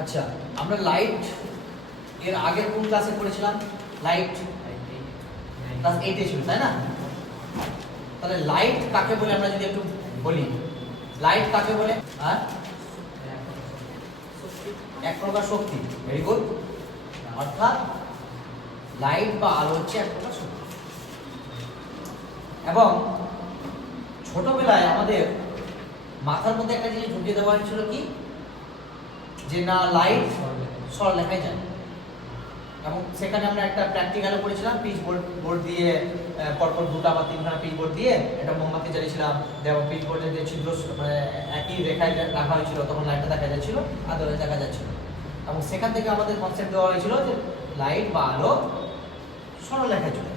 আচ্ছা, আমরা লাইট এর আগের কোন ক্লাসে পড়েছিলাম? লাইট ক্লাস 8 এ ছিল, তাই না? তাহলে লাইট কাকে বলে আমরা যদি একটু বলি, লাইট কাকে বলে? আর এক প্রকার শক্তি। Very good. অর্থাৎ লাইট বা আলো হচ্ছে এক প্রকার শক্তি। এবং ছোটবেলায় আমাদের মাথার মধ্যে একটা জিনিস ঢুকিয়ে দেওয়া হয়েছিল কি, যে না লাইট সরলরেখায় যায়। এবং সেখানে আমরা একটা প্র্যাকটিক্যালে পড়েছিলাম, পিচ বোর্ড দিয়ে পরপর দুটো বা তিনখানা পিচ বোর্ড দিয়ে একটা মোমবাতি জ্বালিয়েছিলাম, এবং পিচ বোর্ডে যে ছিদ্র মানে একই রেখায় রাখা হয়েছিল, তখন লাইটটা দেখা যাচ্ছিল, আলোয় দেখা যাচ্ছিল। এবং সেখান থেকে আমাদের কনসেপ্ট দেওয়া হয়েছিল যে লাইট বা আলো সরলরেখায় চলে।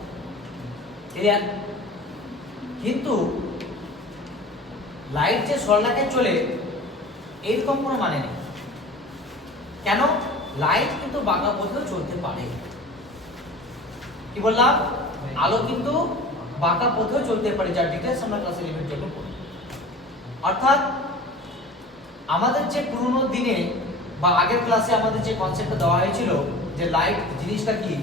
ক্লিয়ার? কিন্তু লাইট যে সরলরেখায় চলে এরকম কোনো মানে নেই। কেন? লাইট কিন্তু বাঁকা পথেও চলতে পারে। কি বললাম? আলো কিন্তু বাঁকা পথেও চলতে পারে, যার ডিটেইলস আমরা ক্লাস 11 থেকে পড়ব। অর্থাৎ আমাদের যে পুরনো দিনে বা আগের ক্লাসে আমাদের যে কনসেপ্টটা দেওয়া হয়েছিল যে লাইট জিনিসটা কি,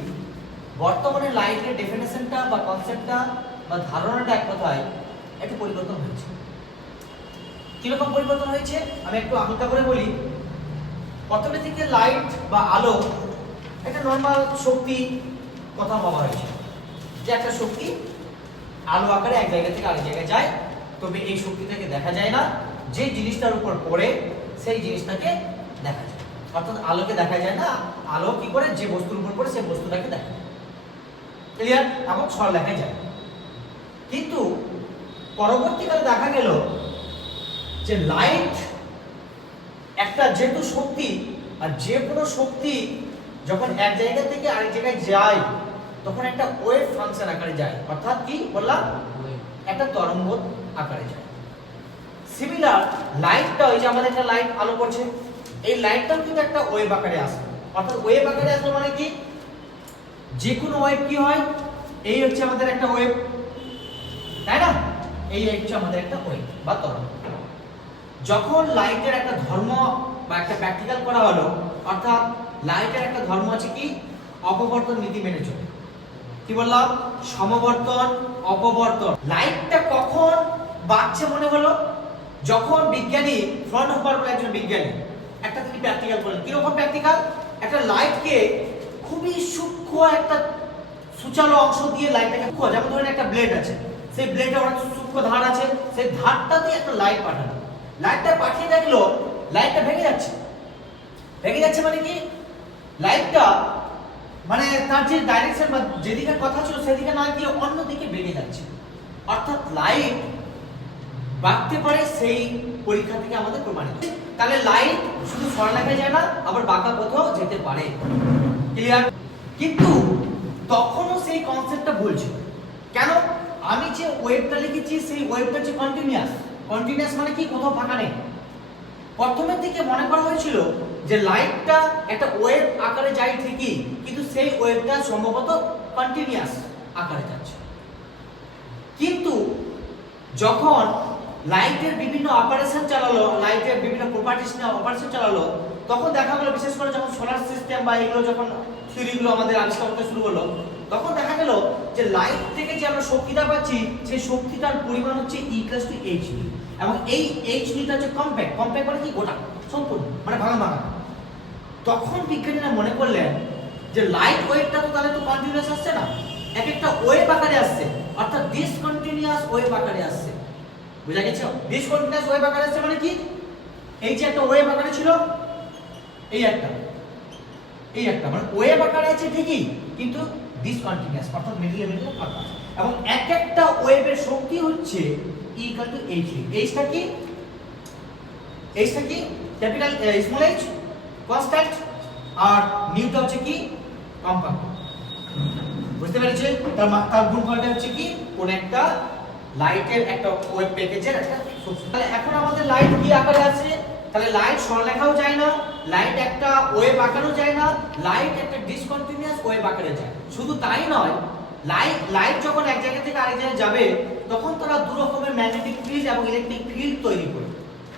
বর্তমানে লাইটের ডেফিনেশনটা বা কনসেপ্টটা বা ধারণাটা এক কথায় একটু পরিবর্তন হয়েছে। কিরকম পরিবর্তন হয়েছে আমি একটু হালকা করে বলি। প্রথমে থেকে লাইট বা আলো একটা নর্মাল শক্তি কথা বলা হয়েছে, যে একটা শক্তি আলো আকারে এক জায়গা থেকে আরেক জায়গায় যায়, তবে এই শক্তিটাকে দেখা যায় না, যে জিনিসটার উপর পড়ে সেই জিনিসটাকে দেখা যায়। অর্থাৎ আলোকে দেখা যায় না, আলো কি করে যে বস্তুর উপর পড়ে সেই বস্তুটাকে দেখা যায়। ক্লিয়ার? এবং সরলরেখায় যায়। কিন্তু পরবর্তীকালে দেখা গেল যে লাইট একটা যেহেতু শক্তি, আর যে কোনো শক্তি যখন এক জায়গা থেকে আরেক জায়গায় যায় তখন একটা ওয়েভ ফাংশন আকারে যায়। অর্থাৎ কি বললাম? একটা তরঙ্গ আকারে যায়। সিমিলার লাইটটা, ওই যে আমাদের একটা লাইট আলো পড়ছে, এই লাইটটাও কিন্তু একটা ওয়েভ আকারে আসে। অর্থাৎ ওয়েভ আকারে আসলে মানে কি, যে কোনো ওয়েভ কি হয়, এই হচ্ছে আমাদের একটা ওয়েভ, তাই না? এই হচ্ছে আমাদের একটা ওয়েভ বা তরঙ্গ। যখন লাইটের একটা ধর্ম বা একটা প্র্যাকটিক্যাল করা হলো, অর্থাৎ লাইটের একটা ধর্ম আছে কি, অপবর্তন নীতি মেনে চলে। কি বললাম? সমবর্তন, অপবর্তন। লাইটটা কখন বাড়ছে মনে হলো, যখন বিজ্ঞানী ফ্রনহোফার বলে একজন বিজ্ঞানী একটা তিনি প্র্যাকটিক্যাল করলেন। কিরকম প্র্যাকটিক্যাল? একটা লাইটকে খুবই সূক্ষ্ম একটা সূচালো অংশ দিয়ে লাইটটাকে, যেমন ধরেন একটা ব্লেড আছে, সেই ব্লেডে অনেক সূক্ষ্ম ধার আছে, সেই ধারটাতে একটা লাইট পাঠানো, লাইটটা পাঠিয়ে দেখলো লাইটটা ভেঙে যাচ্ছে। ভেঙে যাচ্ছে মানে কি, লাইটটা মানে তার যে ডাইরেকশন বা যেদিকে কথা ছিল সেদিকে না গিয়ে অন্যদিকে বেরিয়ে যাচ্ছে। অর্থাৎ লাইট বাঁকতে পারে, সেই পরীক্ষা থেকে আমাদের প্রমাণিত। তাহলে লাইট শুধু সরলরেখায় যায় না, আবার বাঁকা পথেও যেতে পারে। ক্লিয়ার? কিন্তু তখনও সেই কনসেপ্টটা ভুল ছিল। কেন? আমি যে ওয়েভটা লিখেছি সেই ওয়েভটা হচ্ছে কন্টিনিউয়াস। কন্টিনিউয়াস মানে কি, কোথাও ফাঁকা নেই। প্রথমের দিকে মনে করা হয়েছিল যে লাইটটা একটা ওয়েভ আকারে যায় ঠিকই, কিন্তু সেই ওয়েভটা সম্ভবত কন্টিনিউয়াস আকারে যাচ্ছে। কিন্তু যখন লাইটের বিভিন্ন অপারেশন চালালো, লাইটের বিভিন্ন প্রপার্টিজ নিয়ে অপারেশন চালালো, তখন দেখা গেল, বিশেষ করে যখন সোলার সিস্টেম বা এগুলো যখন থিওরিগুলো আমাদের আবিষ্কার হতে শুরু হলো, তখন দেখা গেল যে লাইট থেকে যে আমরা শক্তিটা পাচ্ছি সেই শক্তিটার পরিমাণ হচ্ছে E=hν, এবং এই hν হচ্ছে কম্প্যাক্ট। কম্প্যাক্ট মানে কি, গোটা, সম্পূর্ণ, মানে ভাঙা ভাঙা। তখন বিজ্ঞানীরা মনে করলেন যে লাইট ওয়েভটা তো তাহলে তো কন্টিনিউয়াস আসছে না, এক একটা ওয়েভ আকারে আসছে, অর্থাৎ ডিসকন্টিনিউয়াস ওয়েভ আকারে আসছে। বুঝা গেছে? ডিসকন্টিনিউয়াস ওয়েভ আকারে আসছে মানে কি, এই যে একটা ওয়েভ আকারে ছিল, এই একটা মানে ওয়েভ আকারে আছে ঠিকই, কিন্তু ডিসকন্টিনিউয়াস, অর্থাৎ মিডিলে ফাঁকা। এবং এক একটা ওয়েভের শক্তি হচ্ছে E=hν। এইচটা কি, ক্যাপিটাল স্মল h কনস্ট্যান্ট, আর নিউটা হচ্ছে কি, কম্পাঙ্ক। বুঝতে পেরেছে? তার গুণফলটা হচ্ছে কি, কোন একটা লাইটের একটা ওয়েভ প্যাকেজের একটা শক্তি। তাহলে এখন আমাদের লাইট কি আকারে আছে? তাহলে লাইট সরলরেখাও যায় না, লাইট একটা ওয়েভ আকারেও যায় না, লাইট একটা ডিসকন্টিনিউয়াস ওয়েভ আকারে যায়। শুধু তাই নয়, লাইট যখন এক জায়গা থেকে আরেক জায়গায় যাবে তখন তারা দু রকমের ম্যাগনেটিক ফিল্ড এবং ইলেকট্রিক ফিল্ড তৈরি করে,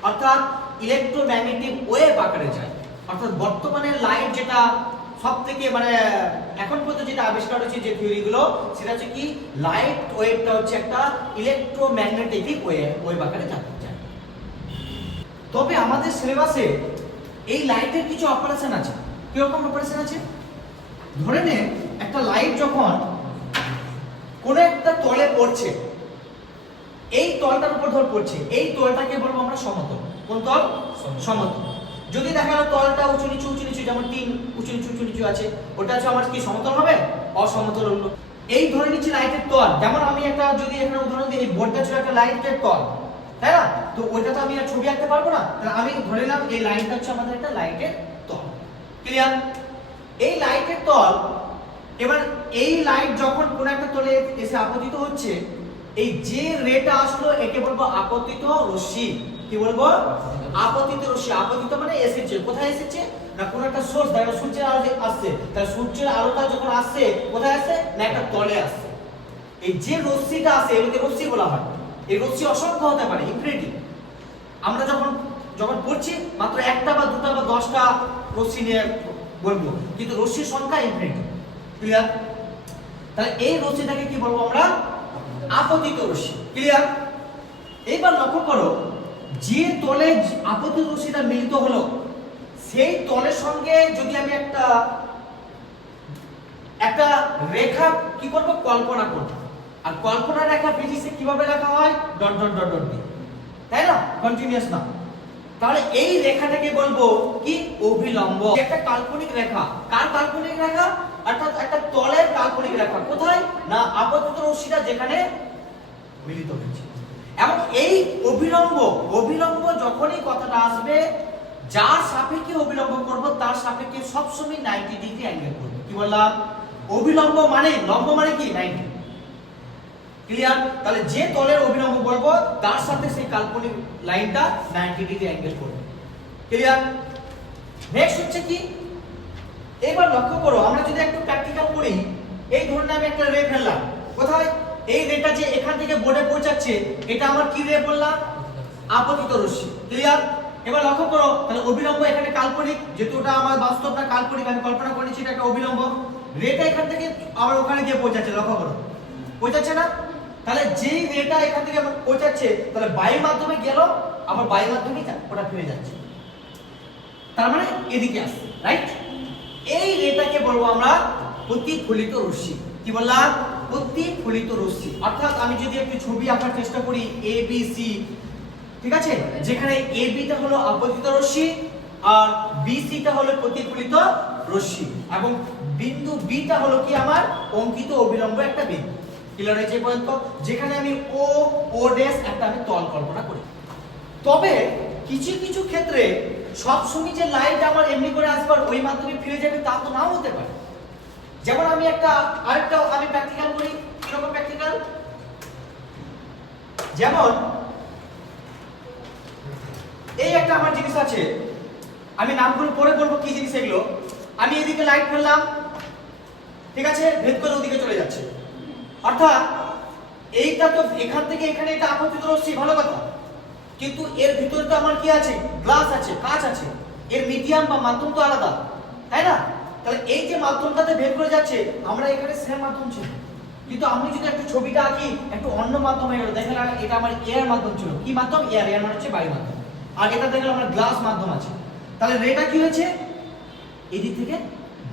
অর্থাৎ ইলেকট্রোম্যাগনেটিক ওয়েভ আকারে যায়। অর্থাৎ বর্তমানে লাইট যেটা সব থেকে মানে এখন পর্যন্ত যেটা আবিষ্কার হয়েছে যে থিওরিগুলো, সেটা হচ্ছে কি লাইট ওয়েভটা হচ্ছে একটা ইলেকট্রোম্যাগনেটিক ওয়েভ আকারে থাকতে চায়। তবে আমাদের সিলেবাসে এই লাইটের কিছু অপারেশন আছে। কিরকম অপারেশন আছে? ধরে নে একটা লাইট যখন কোনো একটা তলে পড়ছে, এই তলটার উপর ধর পড়ছে, এই তলটাকে বলবো আমরা সমতল। কোন তল? সমতল। যদি দেখা গেল তলটা উঁচু নিচু যেমন টিন উঁচু নিচু আছে, ওটা হচ্ছে আমার কি সমতল হবে? অসমতল হলো। এই ধরে নিচ্ছি লাইটের তল, যেমন আমি একটা যদি এখানে উদাহরণ দিই, এই বোর্ডটা ছিল একটা লাইটের তল, তাই না? তো ওইটা তো আমি আর ছবি আঁকতে পারবো না, তাহলে আমি ধরে নিলাম এই লাইনটা হচ্ছে আমাদের একটা লাইটের তল। ক্লিয়ার? এই লাইটের তল, এবার এই লাইট যখন কোন একটা তলে এসে আপতিত হচ্ছে, এই যে রেটা আসলো একে বলবো আপতিত রশ্মি। কি বলবো? আপতিত রশ্মি। আপতিত মানে এসেছে, কোথায় এসেছে? না কোন একটা সোর্স, দেখো সূর্যের আলো আসছে, তাহলে সূর্যের আলোটা যখন আসছে কোথায় আসছে? না একটা তলে আসছে। এই যে রশ্মিটা আসে এটাকে রশ্মি বলা হয়। এই রশ্মি অসংখ্য হতে পারে, ইনফিনিটি। আমরা যখন পড়ছি মাত্র একটা বা দুটা বা 10টা রশ্মি নিয়ে বলবো, কিন্তু রশ্মির সংখ্যা ইনফিনিটি। ক্লিয়ার? তাহলে এই রশ্মিটাকে কি বলবো আমরা? আপতিত রশ্মি। ক্লিয়ার? এইবার লক্ষ্য করো, যে তলে আপতিত রশ্মিটা মিলিত হলো, সেই তলের সঙ্গে যদি আমি একটা রেখা কি করব? কল্পনা করব। আর কল্পনা রেখা ফিজিক্সে কিভাবে লেখা হয়? ডট ডট ডট ডট দিয়ে, তাই না? কন্টিনিউয়াস না। তাহলে এই রেখাটাকে বলবো কি? অভিলম্ব। একটা কাল্পনিক রেখা। কার কাল্পনিক রেখা? অর্থাৎ একটা তলের কাল্পনিক রেখা। কোথায়? না আপতিত রশ্মিটা যেখানে মিলিত হয়েছে। এবং এই অভিলম্ব যখনই কথাটা আসবে, যার সাপেক্ষে অভিলম্ব করব তার সাপেক্ষে সবসময় 90 ডিগ্রি অ্যাঙ্গেল করব। কি বললাম? অভিলম্ব মানে লম্ব মানে কি? 90। ক্লিয়ার? তাহলে যে তলের অভিলম্ব বলবো তার সাথে সেই কাল্পনিক লাইনটা 90 ডিগ্রি অ্যাঙ্গেল করবে। ক্লিয়ার? নেক্সট হচ্ছে কি? এবার লক্ষ্য করো, আমরা যদি একটু প্র্যাকটিক্যাল করি, এই ধরনের আমি একটা রে ফেললাম। কোথায়? এই রেটা যে এখান থেকে বোর্ডে পৌঁছাচ্ছে, এটা আমার কি রে বললাম? আপতিত রশ্মি। ক্লিয়ার? এবার লক্ষ্য করো, তাহলে অভিলম্ব এখানে কাল্পনিক, যেহেতু ওটা আমার বাস্তব না কাল্পনিক, আমি কল্পনা করে নিচ্ছি এটা একটা অভিলম্ব। রেটা এখান থেকে আবার ওখানে গিয়ে পৌঁছাচ্ছে, লক্ষ্য করো পৌঁছাচ্ছে না? তাহলে যেই রেটা এখান থেকে পৌঁছাচ্ছে, তাহলে বায়ুর মাধ্যমে গেল, আবার বায়ুর মাধ্যমে ওটা ফিরে যাচ্ছে, তার মানে এদিকে আসছে, রাইট? এই রেটাকে বলবো আমরা প্রতিফলিত রশ্মি। কি বললাম? প্রতিফলিত রশ্মি। অর্থাৎ আমি যদি একটু ছবি আঁকার চেষ্টা করি, এ বি সি, ঠিক আছে, যেখানে এ বি টা হলো আপতিত রশ্মি আর বি সি টা হলো প্রতিফলিত রশ্মি, এবং বিন্দু বি টা হলো কি আমার অঙ্কিত অভিলম্ব একটা বিন্দু। ক্লিয়ার হয়েছে পর্যন্ত? যেখানে আমি ও ড্যাশ একটা আমি তল কল্পনা করি। তবে কিছু ক্ষেত্রে সবসময় যে লাইট আমার এমনি করে আসবার ওই মাধ্যমে ফিরে যাবে তা তো নাও হতে পারে। যেমন আমি আরেকটা আমি প্র্যাকটিক্যাল করি। কিরকম প্র্যাকটিক্যাল? যেমন এই একটা আমার জিনিস আছে, আমি নামগুলো পরে বলবো কি জিনিস এগুলো। আমি এদিকে লাইট ফেললাম, ঠিক আছে, ভেদ করে ওদিকে চলে যাচ্ছে। অর্থাৎ এইটা তো এখান থেকে এখানে এটা আপতিত রশ্মি, ভালো কথা, কিন্তু এর ভিতরে তো আমার কি আছে? গ্লাস আছে, কাঁচ আছে, এর মিডিয়াম বা মাধ্যম তো আলাদা, তাই না? তাহলে এই যে মাধ্যমটাতে ভেদ করে যাচ্ছে, আমরা এখানে সেম মাধ্যম ছিল, কিন্তু আমি যদি একটু ছবিটা আঁকি একটু অন্য মাধ্যম হয়ে গেল, দেখেন এটা আমার এয়ার মাধ্যম ছিল। কি মাধ্যম? এয়ার মানে হচ্ছে বায়ু মাধ্যম। আর এটা দেখলাম আমার গ্লাস মাধ্যম আছে, তাহলে রেটা কি হয়েছে? এদিক থেকে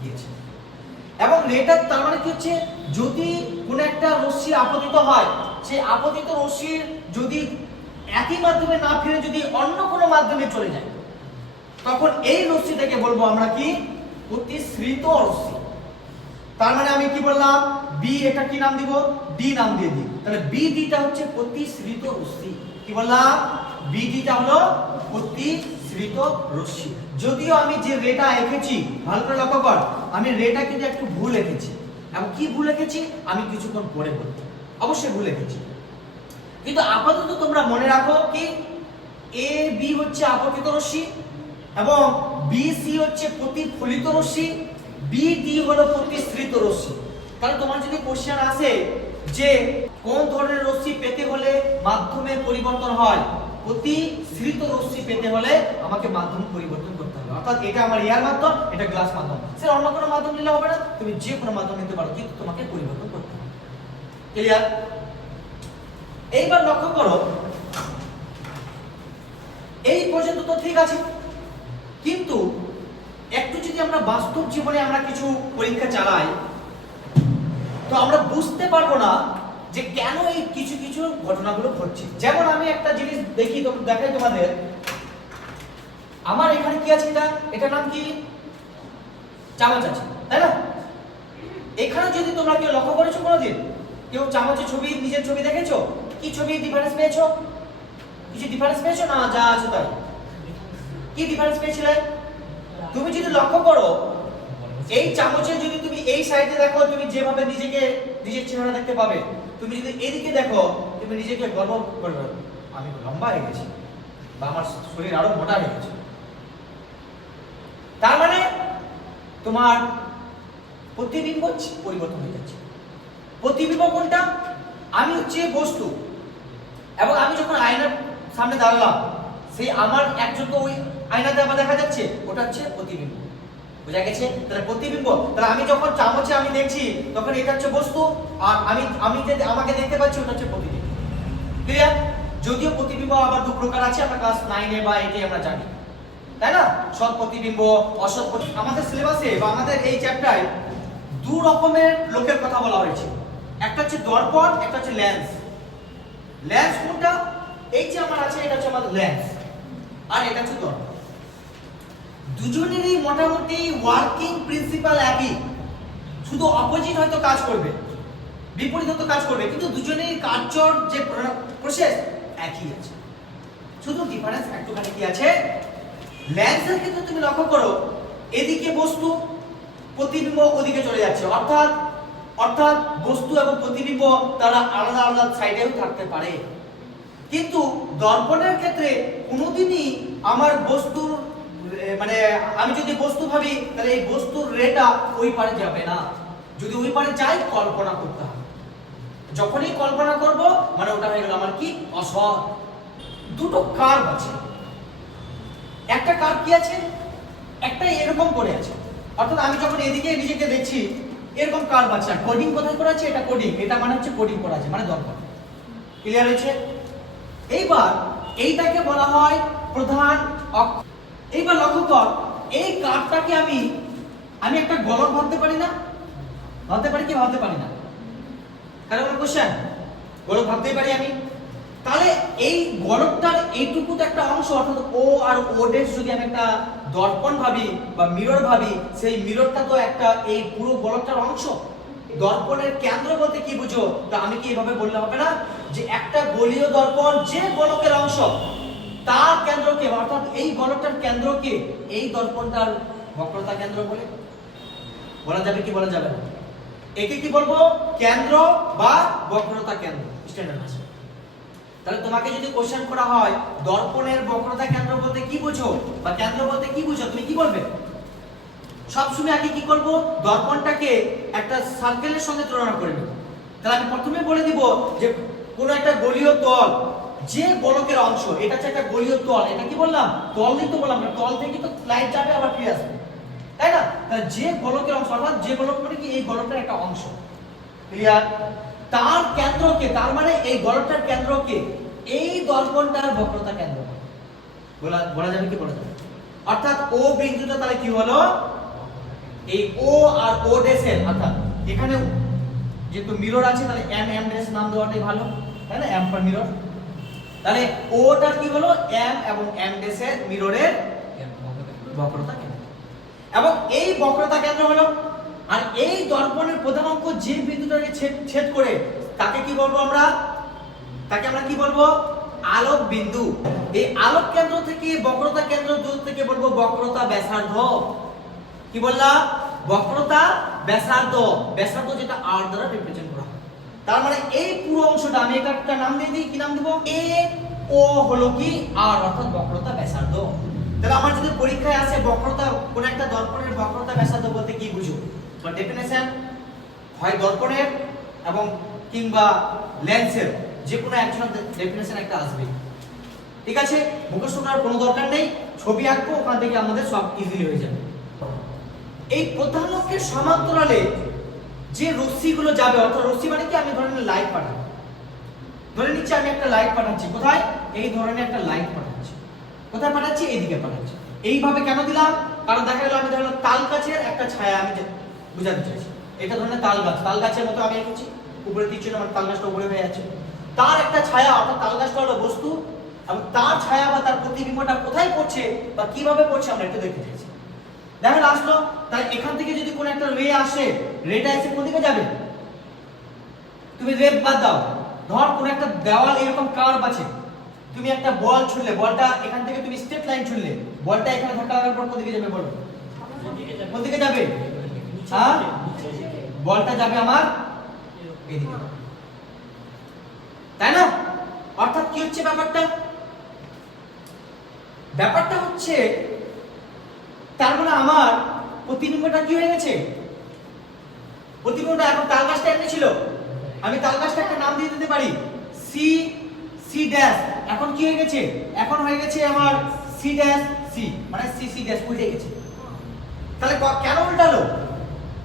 গিয়েছে। এবং রেটা তার মানে কি হচ্ছে? যদি কোন একটা রশ্মি আপতিত হয়, সেই আপতিত রশ্মির যদি একই মাধ্যমে না ফিরে যদি অন্য কোনো মাধ্যমে চলে যায়, তখন এই রশ্মিটাকে বলবো আমরা কি? প্রতিসৃত রশ্মি। তার মানে আমি কি বললাম? বি, এটা কি নাম দিব? ডি নাম দিয়ে দিই। তাহলে বি ডিটা হচ্ছে প্রতিসৃত রশ্মি। কি বললাম? বি ডিটা হলো প্রতিসৃত রশ্মি। যদিও আমি যে রেটা এঁকেছি, ভালো করে লক্ষ্য কর, আমি রেটা কিন্তু একটু ভুল এঁকেছি। এবং কি ভুল এঁকেছি আমি কিছুক্ষণ পরে বলবো, অবশ্যই ভুল এঁকেছি। কিন্তু আপাতত তোমরা মনে রাখো কি? এ বি হচ্ছে আপতিত রশ্মি এবং বি সি হচ্ছে প্রতিফলিত রশ্মি, বি ডি হলো প্রতিসৃত রশ্মি। তাহলে তোমার যদি কোশ্চেন আসে যে কোন ধরনের রশ্মি পেতে হলে মাধ্যমের পরিবর্তন হয়, প্রতিসৃত রশ্মি পেতে হলে আমাকে মাধ্যম পরিবর্তন করতে হবে। অর্থাৎ এটা আমার এয়ার মাধ্যম, এটা গ্লাস মাধ্যম। স্যার অন্য কোনো মাধ্যম নিলে হবে না? তুমি যে কোনো মাধ্যম নিতে পারো, কিন্তু তোমাকে পরিবর্তন করতে হবে। ক্লিয়ার? এইবার লক্ষ্য করো, এই পর্যন্ত তো ঠিক আছে, কিন্তু একটু যদি আমরা বাস্তব জীবনে আমরা কিছু পরীক্ষা চালাই, তো আমরা বুঝতে পারবো না যে কেন এই কিছু কিছু ঘটনাগুলো ঘটছে। যেমন আমি একটা জিনিস দেখাই তোমাদের। আমার এখানে কি আছে, এটা নাম কি? চামচ আছে, তাই না? এখানে যদি তোমরা কেউ লক্ষ্য করেছো কোনোদিন, কেউ চামচের ছবি, নিজের ছবি দেখেছো? কি ছবি ডিফারেন্স পেয়েছো? কিছু ডিফারেন্স পেয়েছো না? যা আছে তাই। কি ডিফারেন্স পেয়েছিলে? তুমি যদি লক্ষ্য করো, এই চামচের যদি তুমি এই সাইডে দেখো, তুমি যেভাবে নিজের চেহারা দেখতে পাবে। তুমি যদি এদিকে দেখো, তুমি নিজেকে গর্ব করবে, আমি লম্বা হয়ে গেছি, বা আমার শরীর আরো মোটা হয়ে গেছে। তার মানে তোমার প্রতিবিম্ব পরিবর্তন হয়ে যাচ্ছে। প্রতিবিম্ব কোনটা? আমি হচ্ছে বস্তু, এবং আমি যখন আয়নার সামনে দাঁড়ালাম, সেই আমার একজন তো ওই আয়নাতে আমার দেখা যাচ্ছে, ওটা হচ্ছে প্রতিবিম্ব। বুঝা গেছে? তাহলে প্রতিবিম্ব, তাহলে আমি যখন চামচে আমি দেখছি, তখন এটা হচ্ছে বস্তু, আর আমি যে আমাকে দেখতে পাচ্ছি, ওটা হচ্ছে প্রতিবিম্ব। ক্লিয়ার? যদিও প্রতিবিম্ব আবার দু প্রকার আছে, আমরা ক্লাস 9 বা 8 আমরা জানি, তাই না? সৎ প্রতিবিম্ব, অসৎ প্রতিবিম্ব। আমাদের সিলেবাসে বা আমাদের এই চ্যাপ্টারে দু রকমের লোকের কথা বলা হয়েছে। একটা হচ্ছে দর্পণ, একটা হচ্ছে লেন্স। লেন্স কোনটা? এই যে আমার আছে, এটা হচ্ছে আমাদের লেন্স, আর এটা হচ্ছে দর্পণ। দুজনেরই মোটামুটি ওয়ার্কিং প্রিন্সিপাল একই, শুধু অপোজিট হয়তো কাজ করবে, বিপরীত হয়তো কাজ করবে, কিন্তু দুজনেরই কার্যর যে প্রসেস একই আছে। শুধু ডিফারেন্স একটুখানি কি আছে? লেন্সের ক্ষেত্রে তুমি লক্ষ্য করো, এদিকে বস্তু, প্রতিবিম্ব ওদিকে চলে যাচ্ছে, অর্থাৎ বস্তু এবং প্রতিবিম্ব তারা আলাদা আলাদা সাইডেও থাকতে পারে। কিন্তু দর্পণের ক্ষেত্রে কোনোদিনই আমার বস্তুর মানে আমি যদি বস্তু ভাবি, তাহলে এই বস্তুর রেটা ওই পারে যাবে না। যদি ওই পারে যাই, কল্পনা করতে হবে। যখনই কল্পনা করব, মানে ওটা হয়ে গেল আমার কি? অসৎ। দুটো কার্ভ আছে। একটা কার্ভ কি আছে? একটা এরকম করে আছে, অর্থাৎ আমি যখন এদিকে নিজেকে দেখছি, এরকম কার্ভ আছে। আর কোডিং কোথায় করা আছে? এটা কোডিং, এটা মানে হচ্ছে কোডিং করা আছে, মানে দর্পণ। ক্লিয়ার হয়েছে? এইবার এইটাকে বলা হয় প্রধান অক্ষ। এইবার লক্ষ্য কর, এই কার্ভটাকে আমি একটা গোলক ভাবতে পারি না? ভাবতে পারি কি ভাবতে পারি না? কারণ কোনো কোশ্চেন, গোলক ভাবতেই পারি আমি। তাহলে এই গোলকটার এইটুকু তো একটা অংশ, অর্থাৎ ও আর ও ড্যাশ যদি আমি একটা দর্পণ ভাবি বা মিরর ভাবি, সেই মিররটা তো একটা এই পুরো গোলকটার অংশ। দর্পণের কেন্দ্র বলতে কি বুঝো? তা আমি কি এভাবে বললে হবে না যে একটা গোলীয় দর্পণ যে গোলকের অংশ, তার কেন্দ্রকে, অর্থাৎ এই গোলকটার কেন্দ্রকে এই দর্পণটার বক্রতা কেন্দ্র বলা যাবে কি বলা যাবে না? একে কি বলবো? কেন্দ্র বা বক্রতা কেন্দ্র, স্ট্যান্ডার্ড ভাষা। তাহলে তোমাকে যদি কোশ্চেন করা হয় দর্পণের বক্রতা কেন্দ্র বলতে কি বুঝো বা কেন্দ্র বলতে কি বুঝো, তুমি কি বলবে? সবসময় আগে কি করব? দর্পণটাকে একটা সার্কেলের সঙ্গে তুলনা করে নেব। তাহলে আমি প্রথমে বলে দিব যে কোন একটা গোলীয় তল, যে গোলকের অংশ, এটা হচ্ছে একটা গোলীয় তল। এটা কি বললাম? তল নেই তো বললাম, তল থেকে তো লাইট যাবে আবার ফিরে আসবে, তাই না? তাহলে যে গোলকের অংশ, অর্থাৎ যে গোলক মানে কি? এই গোলকটার একটা অংশ। ক্লিয়ার? তার কেন্দ্রকে, তার মানে এই গোলকটার কেন্দ্রকে এই দর্পণটার বক্রতা কেন্দ্র বলা যাবে কি বলা যাবে? অর্থাৎ ও বিন্দুটা তাহলে কি হলো? এই ও আর ও ড্যাশের, অর্থাৎ এখানে যেহেতু মিরর আছে, তাহলে এম এম ড্যাশ নাম দেওয়াটাই ভালো, তাই না? M for mirror. তাহলে ওটা কি হলো? এম এবং এম ড্যাশের মিররের বক্রতা কেন্দ্র, এবং এই বক্রতা কেন্দ্র হলো। আর এই দর্পণের প্রধান অঙ্ক যে বিন্দুটাকে ছেদ করে, তাকে কি বলবো আমরা? তাকে আমরা কি বলবো? আলোক বিন্দু। এই আলোক কেন্দ্র থেকে বক্রতা কেন্দ্র দূর থেকে বলবো বক্রতা ব্যাসার্ধ। কি বললাম? বক্রতা ব্যাসার্ধ। ব্যাসার্ধ যেটা আর দ্বারা রিপ্রেজেন্ট করা হয়। তার মানে এই পুরো অংশটা আমি এটা একটা নাম দিয়ে দিই, কি নাম দেব? এ ও হলো কি আর, অর্থাৎ বক্রতা ব্যাসার্ধ। তাহলে আমার যদি পরীক্ষায় আসে বক্রতা, কোন একটা দর্পণের বক্রতা ব্যাসার্ধ বলতে কি বুঝো? তো ডেফিনেশন হয় দর্পণের এবং কিংবা লেন্সের, যে কোনো একজনের ডেফিনেশন একটা আসবে। ঠিক আছে? মুখস্থ করার কোনো দরকার নেই, ছবি আঁকবো, ওখান থেকে আমাদের সব ইজিলি হয়ে যাবে। এই প্রধান অক্ষের সমান্তরালে যে রশ্মিগুলো যাবে, অর্থাৎ রশ্মি মানে কি, আমি ধরেন লাইট পাঠাবো, ধরে নিচ্ছি আমি একটা লাইট পাঠাচ্ছি, কোথায়, এই ধরনের একটা লাইট পাঠাচ্ছি, কোথায় পাঠাচ্ছি, এইদিকে পাঠাচ্ছি। এইভাবে কেন দিলাম, কারণ দেখা গেল আমি ধরলাম তাল গাছের একটা ছায়া আমি বুঝাতে চাইছি, এটা ধরনের তাল গাছ, তাল গাছের মতো আমি এঁকেছি, উপরে দিচ্ছি আমার তাল গাছটা উপরে হয়ে যাচ্ছে, তার একটা ছায়া, অর্থাৎ তাল গাছটা হলো বস্তু, এবং তার ছায়া বা তার প্রতিবিম্বটা কোথায় পড়ছে বা কিভাবে পড়ছে আমরা একটু দেখতে চাইছি। দেখা আসলো, তাই এখান থেকে যদি কোনো একটা রে আসে, রেটা এসে কোন দিকে যাবে, তুমি রে বাদ দাও, ধর কোন একটা দেওয়াল এরকম কার্ভ আছে, তুমি একটা বল ছুড়লে, বলটা এখান থেকে তুমি স্ট্রেট লাইন ছুড়লে, বলটা এখানে ধাক্কা লাগার পর কোন দিকে যাবে বলো, কোন দিকে যাবে, হ্যাঁ, বলটা যাবে আমার এদিকে, তাই না? অর্থাৎ কি হচ্ছে ব্যাপারটা, ব্যাপারটা হচ্ছে তার মানে আমার প্রতিবিম্বটা কি হয়ে গেছে, প্রতিবিম্বটা এখন তাল গাছটা এমনি ছিল, আমি তাল গাছটা একটা নাম দিয়ে দিতে পারি সি সি ড্যাশ, এখন কি হয়ে গেছে, এখন হয়ে গেছে আমার সি ড্যাশ সি, মানে সি সি ড্যাশ উল্টে গেছে। তাহলে কেন উল্টালো,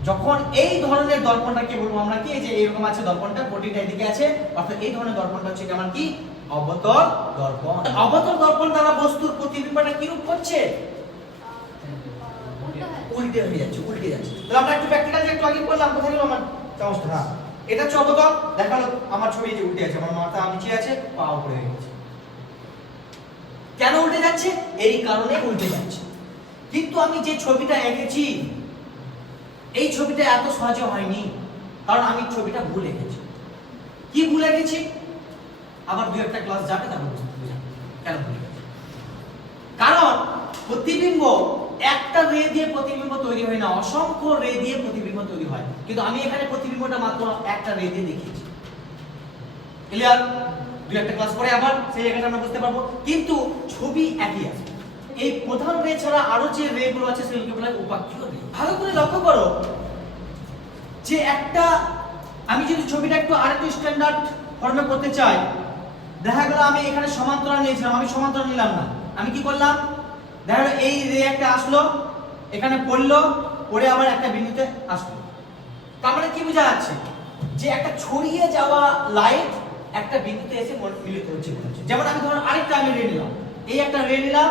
যখন এই ধরনের দর্পণটাকে বলবো আমরা কি, এই যে এরকম আছে দর্পণটা, বডিটা এদিকে আছে, অর্থাৎ এই ধরনের দর্পণটা হচ্ছে কেমন কি, অবতল দর্পণ। অবতল দর্পণ দ্বারা বস্তুর প্রতিবিম্বটা কি রূপ হচ্ছে, উল্টে হয়ে যাচ্ছে, উল্টে যাচ্ছে। তাহলে আমরা একটু প্র্যাকটিক্যাল যে একটু আগে করলাম, কোথায় গেল আমার চামচটা, হ্যাঁ এটা হচ্ছে অবতল, দেখালো আমার ছবি যে উল্টে আছে, আমার মাথা নিচে আছে, পা উপরে হয়ে গেছে। কেন উল্টে যাচ্ছে, এই কারণে উল্টে যাচ্ছে। কিন্তু আমি যে ছবিটা এঁকেছি, এই ছবিটা এত সহজে হয়নি, কারণ আমি ছবিটা ভুল এঁকেছি। কি ভুল এঁকেছি, আবার দুই একটা ক্লাস যাবে তারপর বুঝাবো কেন ভুল এঁকেছি। কারণ প্রতিবিম্ব একটা রে দিয়ে প্রতিবিম্ব তৈরি হয় না, অসংখ্য রে দিয়ে প্রতিবিম্ব তৈরি হয়, কিন্তু আমি এখানে প্রতিবিম্বটা মাত্র একটা রে দিয়ে দেখিয়েছি। ক্লিয়ার? দুই একটা ক্লাস পরে আবার সেই জায়গাটা আমরা বুঝতে পারবো, কিন্তু ছবি একই আছে। এই প্রধান রে ছাড়া আরো যে রে গুলো আছে সেগুলোকে বলা হয় উপাক্ষীয় রে। ভালো করে লক্ষ্য করো যে একটা, আমি যদি ছবিটা একটু আরেকটু স্ট্যান্ডার্ড ফর্মে করতে চাই, দেখা গেল আমি এখানে সমান্তরাল নিয়েছিলাম, আমি সমান্তরাল নিলাম না, আমি কি করলাম, দেখা গেল এই রে একটা আসলো, এখানে পড়লো, পড়ে আবার একটা বিন্দুতে আসলো। তার মানে কি বোঝা যাচ্ছে, যে একটা ছড়িয়ে যাওয়া লাইট একটা বিন্দুতে এসে মিলিত হচ্ছে। যেমন আমি ধরুন আরেকটা আমি রে নিলাম, এই একটা রে নিলাম,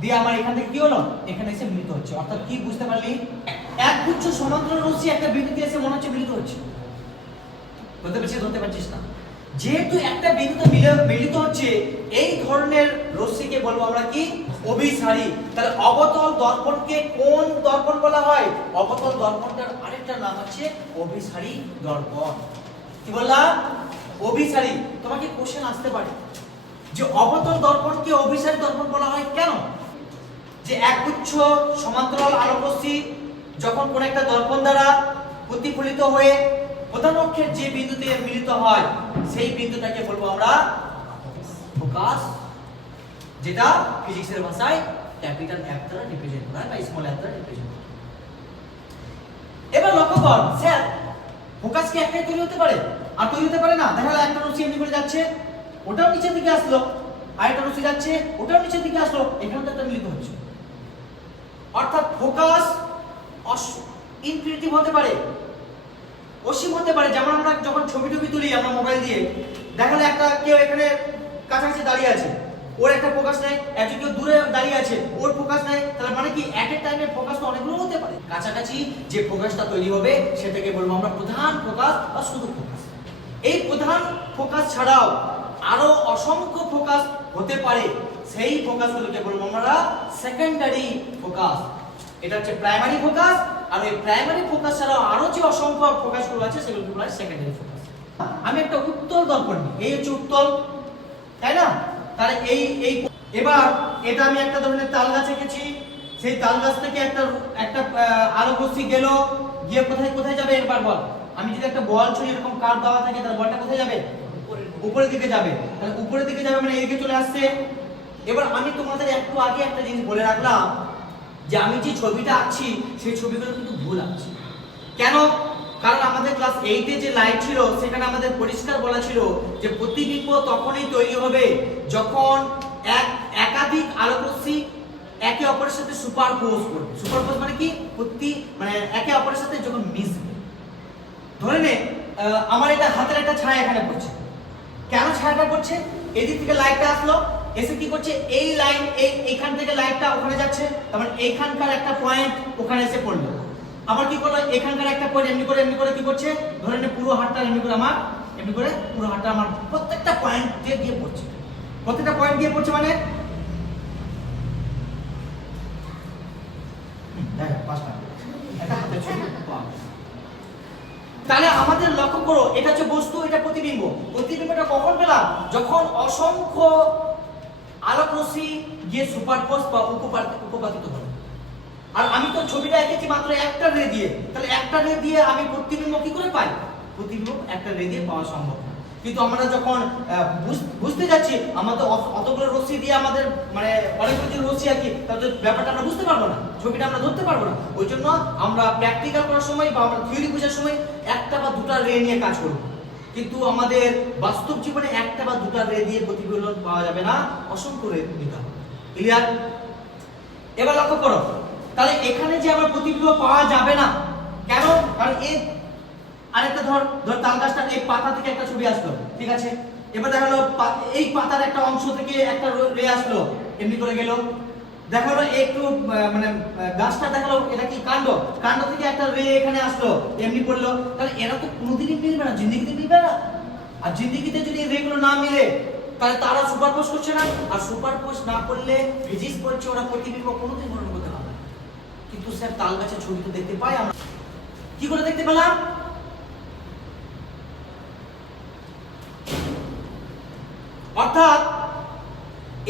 দিয়ে আমার এখান থেকে কি হলো, এখানে এসে মিলিত হচ্ছে। অর্থাৎ কি বুঝতে পারলি, এক গুচ্ছ সমান্তরাল রশ্মি একটা বিন্দুতে এসে মনে হচ্ছে মিলিত হচ্ছে। বুঝতে পারছিস, ধরতে পারছিস না? যেহেতু একটা বিন্দুতে মিলিত হচ্ছে, এই ধরনের রশ্মিকে বলবো আমরা কি, অভিসারী। তাহলে অবতল দর্পণকে কোন দর্পণ বলা হয়, অবতল দর্পণটার আরেকটা নাম হচ্ছে অভিসারী দর্পণ। কি বললাম, অভিসারী। তোমাকে কোশ্চেন আসতে পারে যে অবতল দর্পণকে অভিসারী দর্পণ বলা হয় কেন, যে একগুচ্ছ সমান্তরাল আলোক রশ্মি যখন কোন একটা দর্পণ দ্বারা প্রতিফলিত হয়ে প্রধান অক্ষের যে বিন্দুতে মিলিত হয়, সেই বিন্দুটাকে বলবো আমরা ফোকাস, যেটা ফিজিক্সের ভাষায় ক্যাপিটাল এফ দ্বারা রিপ্রেজেন্ট করা হয় বা স্মল এফ দ্বারা রিপ্রেজেন্ট করা হয়। এবার লক্ষ্য কর, স্যার ফোকাস কি একটাই তৈরি হতে পারে, আর তৈরি হতে পারে না? দেখা গেল একটা রশ্মি এমনি করে যাচ্ছে, ওটাও নিচের দিকে আসলো, আর একটা রশ্মি যাচ্ছে, ওটাও নিচের দিকে আসলো, এখানে তো একটা মিলিত হচ্ছে। অর্থাৎ ফোকাস ইনফিনিটিভ হতে পারে, অসীম হতে পারে। যেমন আমরা যখন ছবি তুলি আমরা মোবাইল দিয়ে, দেখা গেল একটা কেউ এখানে কাছাকাছি দাঁড়িয়ে আছে, ওর একটা ফোকাস নেই, একজন কেউ দূরে দাঁড়িয়ে আছে, ওর ফোকাস নেই, তাহলে মানে কি এট এ টাইমে ফোকাস তো অনেকগুলো হতে পারে। কাছাকাছি যে ফোকাসটা তৈরি হবে সেটাকে বলবো আমরা প্রধান ফোকাস বা শুধু ফোকাস। এই প্রধান ফোকাস ছাড়াও আরো অসংখ্য ফোকাস হতে পারে, সেই ফোকাসগুলোকে বলবো আমরা সেকেন্ডারি ফোকাস। এটা হচ্ছে প্রাইমারি ফোকাস, আর এই প্রাইমারি ফোকাস ছাড়াও আরো যে অসংখ্য ফোকাসগুলো আছে সেগুলোকে বলা হয় সেকেন্ডারি ফোকাস। আমি একটা উত্তল দর্পণ নিই, এই হচ্ছে উত্তল, তাই না? তাহলে এই এবার এটা আমি একটা ধরনের তাল গাছ এঁকেছি, সেই তাল গাছ থেকে একটা আলোক রশ্মি গেল, গিয়ে কোথায় কোথায় যাবে একবার বল। আমি যদি একটা বল ছুঁড়ি, এরকম কার্ভ দেওয়া থাকে, তাহলে বলটা কোথায় যাবে, উপরের দিকে যাবে। তাহলে উপরের দিকে যাবে মানে এদিকে চলে আসছে। এবার আমি তোমাদের একটু আগে একটা জিনিস বলে রাখলাম, যে আমি যে ছবিটা আঁকছি সেই ছবিগুলো কিন্তু ভুল আঁকছি। কেন? কারণ আমাদের ক্লাস 8 এ যে লাইট ছিল সেখানে আমাদের পরিষ্কার বলা ছিল যে প্রতিবিম্ব তখনই তৈরি হবে যখন একাধিক আলোক রশ্মি একে অপরের সাথে সুপারপোজ করবে। সুপারপোজ মানে কি, মানে একে অপরের সাথে যখন মিশবে। ধরে নে আমার এটা হাতের একটা ছায়া এখানে পড়ছে, কেন ছায়াটা পড়ছে, এদিক থেকে লাইটটা আসলো, এসে কি করছে, এই লাইন এইখান থেকে লাইটটা ওখানে যাচ্ছে, তার মানে এইখানকার একটা পয়েন্ট ওখানে এসে পড়লো। আবার কি করলো, এখানকার একটা পয়েন্ট এমনি করে কি করছে, ধরে নে পুরো হাতটা এমনি করে আমার পুরো হাতটা আমার প্রত্যেকটা পয়েন্ট দিয়ে দিয়ে পড়ছে। প্রত্যেকটা পয়েন্ট দিয়ে পড়ছে মানে পাঁচটা একটা হাতের ছবি। তাহলে আমাদের লক্ষ্য করো, এটা হচ্ছে বস্তু, এটা প্রতিবিম্ব। প্রতিবিম্বটা কখন পেলাম, যখন অসংখ্য আলোক রশ্মি গিয়ে সুপারপোজ বা উপপাতিত হলো। আর আমি তো ছবিটা এঁকেছি মাত্র একটা রে দিয়ে, তাহলে একটা রে দিয়ে আমি প্রতিবিম্ব কি করে পাই, প্রতিবিম্ব একটা রে দিয়ে পাওয়া সম্ভব না। কিন্তু আমরা যখন বুঝতে যাচ্ছি, আমাদের অতগুলো রশ্মি দিয়ে আমাদের মানে অনেকগুলো যে রশ্মি আঁকি, তাদের ব্যাপারটা আমরা বুঝতে পারবো না, ছবিটা আমরা ধরতে পারবো না। ওই জন্য আমরা প্র্যাকটিক্যাল করার সময় বা আমরা থিওরি বোঝার সময় একটা বা দুটা রে নিয়ে কাজ করব। কিন্তু আমাদের বাস্তব জীবনে একটা বা দুটা রে দিয়ে প্রতিবিম্ব পাওয়া যাবে না, অসংখ্য রে নিতে হবে। ক্লিয়ার? এবার লক্ষ্য করো, তাহলে এখানে যে আমার প্রতিবিম্ব পাওয়া যাবে না কেন, কারণ এই আরেকটা ধর তাল গাছটা এই পাতা থেকে একটা ছবি আসলো, ঠিক আছে, এবার দেখা গেল এই পাতার একটা অংশ থেকে একটা রে আসলো, এমনি করে গেল। দেখা গেল একটু মানে গাছটা দেখা গেল এটা কি কাণ্ড থেকে একটা রে এখানে আসলো, এমনি পড়লো। তাহলে এরা তো কোনোদিনই মিলবে না, জিন্দেগিতে মিলবে না। আর জিন্দেগিতে যদি এই রেগুলো না মিলে, তাহলে তারা সুপারপোজ করছে না, আর সুপারপোজ না করলে ফিজিক্স বলছে ওরা প্রতিবিম্ব কোনোদিন গ্রহণ করতে পারবে না। কিন্তু স্যার তাল গাছের ছবি তো দেখতে পাই আমরা, কি করে দেখতে পেলাম, অর্থাৎ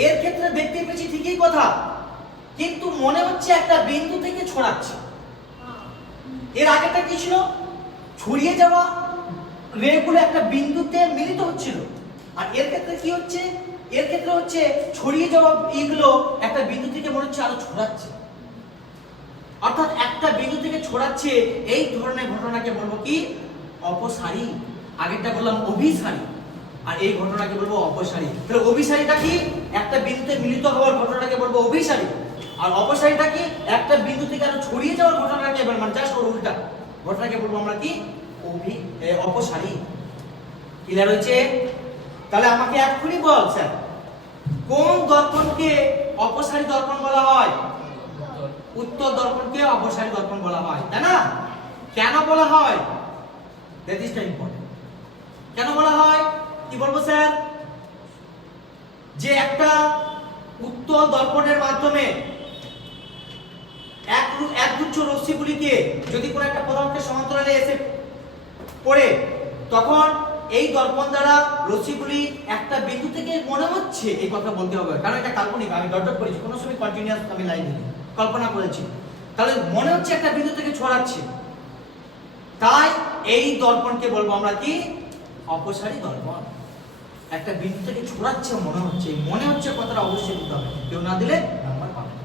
এর ক্ষেত্রে দেখতে পেয়েছি ঠিকই কথা, কিন্তু মনে হচ্ছে একটা বিন্দু থেকে ছড়াচ্ছে। এর আগেটা কি ছিল, ছড়িয়ে যাওয়া রেগুলো একটা বিন্দুতে মিলিত হচ্ছিল। আর এর ক্ষেত্রে কি হচ্ছে, এর ক্ষেত্রে হচ্ছে ছড়িয়ে যাওয়া এগুলো একটা বিন্দু থেকে মনে হচ্ছে আরো ছড়াচ্ছে। অর্থাৎ একটা বিন্দু থেকে ছড়াচ্ছে, এই ধরনের ঘটনাকে বলবো কি, অপসারী। আগেরটা বললাম অভিসারী, আর এই ঘটনাকে বলবো অপসারী। তাহলে অভিসারীটা কি, একটা বিন্দুতে মিলিত হওয়ার ঘটনাটাকে বলবো অভিসারী। আর অপসারীটা কি, একটা বিন্দু থেকে আরো ছড়িয়ে যাওয়ার ঘটনাটাকে মানে জাস্ট ওর উল্টা ঘটনাকে বলবো আমরা কি, অপসারী। ক্লিয়ার হয়েছে? তাহলে আমাকে এক্ষুনি বল স্যার, কোন দর্পণকে অপসারী দর্পণ বলা হয়? উত্তর দর্পণকে অপসারী দর্পণ বলা হয়, তাই না? কেন বলা হয়, দ্যাট ইজ ইম্পর্টেন্ট। কেন বলা হয়, কি বলবো স্যার, যে একটা উত্তর দর্পণের মাধ্যমে একগুচ্ছ রশ্মিগুলিকে যদি কোনো একটা পদার্থের সমান্তরালে এসে পড়ে, তখন এই দর্পণ দ্বারা রশ্মিগুলি একটা বিন্দু থেকে মনে হচ্ছে, এই কথা বলতে হবে কারণ এটা কাল্পনিক, আমি ডট ডট করেছি, কোনো সময় কন্টিনিউয়াস আমি লাইন দিই, কল্পনা করেছি। তাহলে মনে হচ্ছে একটা বিন্দু থেকে ছড়াচ্ছে, তাই এই দর্পণকে বলবো আমরা কি, অপসারী দর্পণ। একটা বিন্দু থেকে ছড়াচ্ছে মনে হচ্ছে কথাটা অবশ্যই দিতে হবে, কেউ না দিলে নাম্বার পাবে না।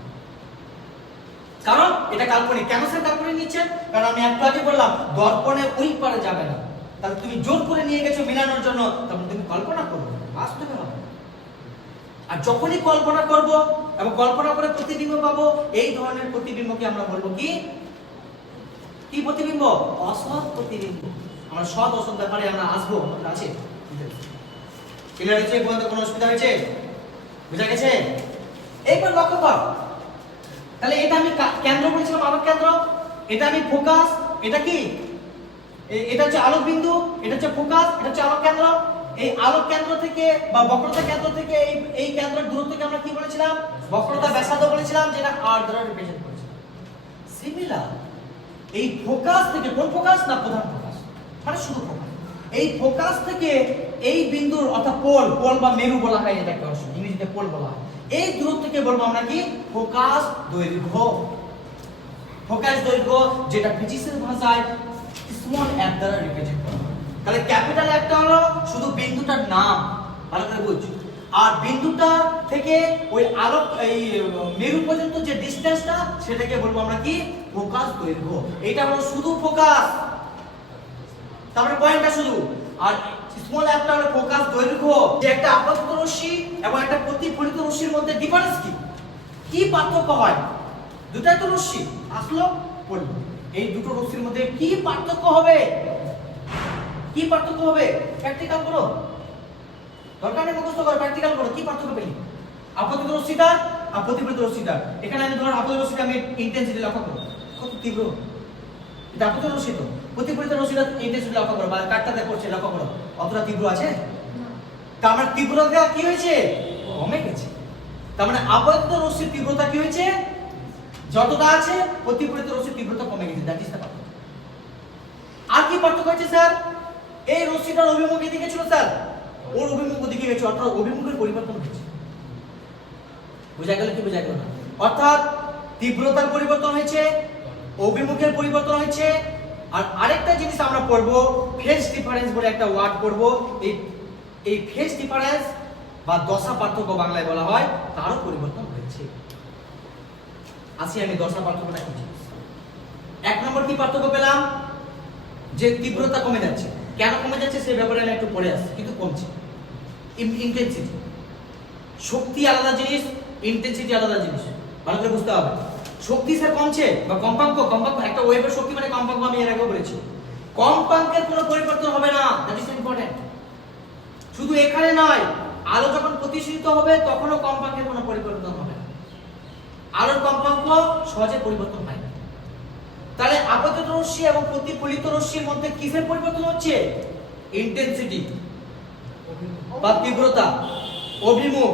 কারণ এটা কাল্পনিক। কেন স্যার কাল্পনিক নিচ্ছেন, কারণ আমি একটু আগে বললাম দর্পণে ওই পারে যাবে না, তাহলে তুমি জোর করে নিয়ে গেছো মিলানোর জন্য, তখন তুমি কল্পনা করবে, বাস্তবে হবে। আর যখনই কল্পনা করব এবং কল্পনা করে প্রতিবিম্ব পাবো, এই ধরনের প্রতিবিম্বকে আমরা বলবো কি, কি প্রতিবিম্ব, অসৎ প্রতিবিম্ব। আমরা সৎ অসৎ ব্যাপারে আমরা আসবো, আছে। ক্লিয়ার হয়েছে? কোনো অসুবিধা হয়েছে? বুঝা গেছে? এইবার লক্ষ্য কর, তাহলে এটা আমি কেন্দ্র বলেছিলাম, আলোক কেন্দ্র, এটা আমি ফোকাস, এটা কি, এটা হচ্ছে আলোক বিন্দু, এটা হচ্ছে ফোকাস, এটা হচ্ছে আলোক কেন্দ্র। এই আলোক কেন্দ্র থেকে বা বক্রতা কেন্দ্র থেকে এই কেন্দ্রের দূরত্বকে আমরা কি বলেছিলাম, বক্রতা ব্যাসার্ধ বলেছিলাম, যেটা r দ্বারা রিপ্রেজেন্ট করেছিলাম। সিমিলার এই ফোকাস থেকে, কোন ফোকাস না, প্রধান ফোকাস, মানে শুধু ফোকাস, এই ফোকাস থেকে এই বিন্দুর অর্থাৎ পোল বা মেরু বলা হয়, এটাকে ইংরেজিতে পোল বলা হয়, এই দূরত্বকে বলবো আমরা কি, ফোকাস দৈর্ঘ্য। ফোকাস দৈর্ঘ্য, যেটা ফিজিক্সের ভাষায় স্মল f দ্বারা রিপ্রেজেন্ট করা হয়। তাহলে ক্যাপিটাল Fটা হলো শুধু বিন্দুটার নাম, ভালো করে বুঝ। আর বিন্দুটা থেকে ওই আলোক এই মেরু পর্যন্ত যে ডিসটেন্সটা, সেটাকে বলবো আমরা কি, ফোকাস দৈর্ঘ্য। এটা হলো শুধু ফোকাস, তারপরে পয়েন্টটা শুধু। আর স্মল fটা হলো ফোকাস দৈর্ঘ্য, যে একটা আপাতত রশ্মি এবং একটা প্রতিফলিত রশ্মির মধ্যে ডিফারেন্স কি, কি পার্থক্য হয়? দুটাই তো রশ্মি, আসলো পড়লো, এই দুটো রশ্মির মধ্যে কি পার্থক্য হবে? কি পার্থক্য হবে? প্র্যাকটিক্যাল করো, দরকার নেই মুখস্থ করো, প্র্যাকটিক্যাল করো। কি পার্থক্য পেলি? আপতিত রশ্মিটা আর প্রতিফলিত রশ্মিটা। এখানে আমি ধর আপতিত রশ্মিটা আমি ইন্টেন্সিটি লক্ষ্য করো, কত তীব্র। এটা আপতিত রশ্মি তো, প্রতিফলিত রশ্মিটা ইন্টেন্সিটি লক্ষ্য করো, বা কাটটাতে পড়ছে লক্ষ্য করো, অতটা তীব্র আছে? তার মানে তীব্রতা কি হয়েছে? কমে গেছে। তার মানে আপতিত রশ্মির তীব্রতা কি হয়েছে? যতটা আছে, প্রতিফলিত রশ্মির তীব্রতা কমে গেছে। দ্যাট ইজ দ্য পার্থক্য। আর কি পার্থক্য হচ্ছে স্যার? এই রশ্মিটার অভিমুখ এদিকে ছিল স্যার, ওর অভিমুখ ওদিকে গেছে, অর্থাৎ অভিমুখের পরিবর্তন হয়েছে। বুঝা গেল কি বোঝা গেল না? অর্থাৎ তীব্রতার পরিবর্তন হয়েছে, অভিমুখের পরিবর্তন হয়েছে। আর আরেকটা জিনিস আমরা পড়বো, ফেজ ডিফারেন্স বলে একটা ওয়ার্ড পড়বো। এই ফেজ ডিফারেন্স বা দশা পার্থক্য বাংলায় বলা হয়, তারও পরিবর্তন হয়েছে। আসি আমি দশা পার্থক্যটা কি জিনিস। এক নম্বর কি পার্থক্য পেলাম? যে তীব্রতা কমে যাচ্ছে। কেন কমে যাচ্ছে সেই ব্যাপারে আমি একটু পড়ে আসছি, কিন্তু কমছে। ইন্টেন্সিটি, শক্তি আলাদা জিনিস, ইন্টেন্সিটি আলাদা জিনিস, ভালো করে বুঝতে হবে। শক্তি স্যার কমছে বা কম্পাঙ্ক, একটা ওয়েভের শক্তি মানে কম্পাঙ্ক, আমি এর আগেও বলেছি। কম্পাঙ্কের কোনো পরিবর্তন হবে না, দ্যাট ইজ ইম্পর্টেন্ট। শুধু এখানে নয়, আলো যখন প্রতিসরিত হবে তখনও কম্পাঙ্কের কোনো পরিবর্তন হবে না। আলোর কম্পাঙ্ক সহজে পরিবর্তন হয় না। তাহলে আপতিত রশ্মি এবং প্রতিফলিত রশ্মির মধ্যে কিসের পরিবর্তন হচ্ছে? ইন্টেন্সিটি বা তীব্রতা, অভিমুখ,